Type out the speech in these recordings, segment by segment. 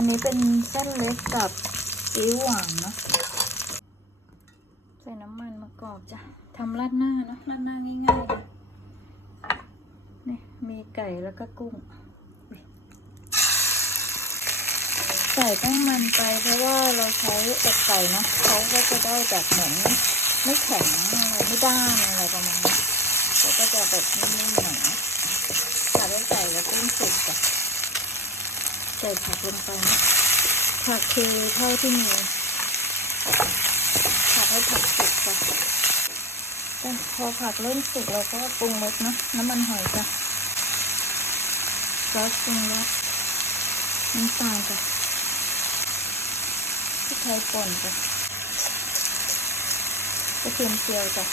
อันนี้เป็นเส้นเล็กกับซีอิ๊วหวานเนาะใส่น้ำมันมะกอกจ้ะทำราดหน้าเนาะราดหน้าง่ายๆเนี่มีไก่แล้วก็กุ้ง ใส่แป้งมันไปเพราะว่าเราใช้อกไก่เนาะเขาก็จะได้แบบเหมือนไม่แข็งอะไรไม่ด้านอะไรประมาณนี้เขาก็จะแบบนิ่มๆหน่อยนะขาด้วยไก่แล้วกุ้งสุกจ้ะ ใส่ผักลงไปนะผักคือเท่าที่มีผักให้ผักสุกจ้ะแต่พอผักเริ่มสุกเราก็ปรุงรสนะน้ำมันหอยจ้ะซอสปรุงรสน้ำตาลจ้ะพริกไทยป่นจ้ะกระเทียมเจียวจ้ะ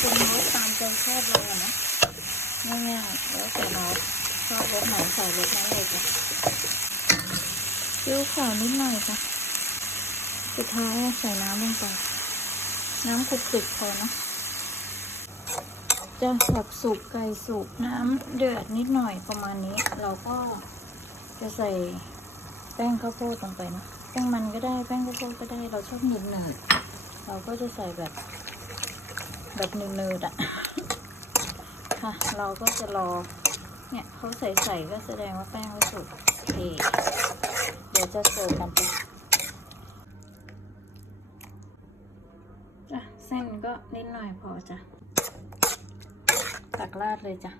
ปรุงรสตามใจชอบเราอะนะง่ายๆแล้วแต่เรา ชอบรสไหนใส่รสนั้นเลยจ้ะซีอิ๊วขาวนิดหน่อยจ้ะสุดท้ายใส่น้ำลงไป น้ำคลุกคลิกพอเนาะจะสับสุกไก่สุกน้ำเดือดนิดหน่อยประมาณนี้ เราก็จะใส่แป้งข้าวโพดลงไปเนาะแป้งมันก็ได้แป้งข้าวโพดก็ได้เราชอบหนืดหนืดๆเราก็จะใส่แบบ แบบหนืดหนืดๆอะค่ะ เราก็จะรอ เนี่ยเขาใส่ใส่ก็แสดงว่าแป้งเขาสุกโอเคเดี๋ยวจะเสิร์ฟกันไปจ้ะเส้นก็นิดหน่อยพอจ้ะตักราดเลยจ้ะ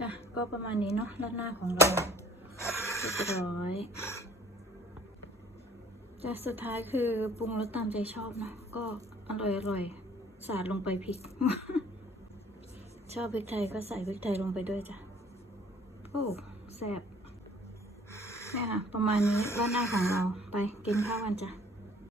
จ้ะก็ประมาณนี้เนาะราดหน้าของเราเรียบร้อย แต่สุดท้ายคือปรุงรสตามใจชอบนะก็อร่อยอร่อยสาดลงไปพริก ชอบพริกไทยก็ใส่พริกไทยลงไปด้วยจ้ะ โอ้แซ่บเนี่ยค่ะประมาณนี้รานหน้าของเราไปกินข้าวกันจ้ะ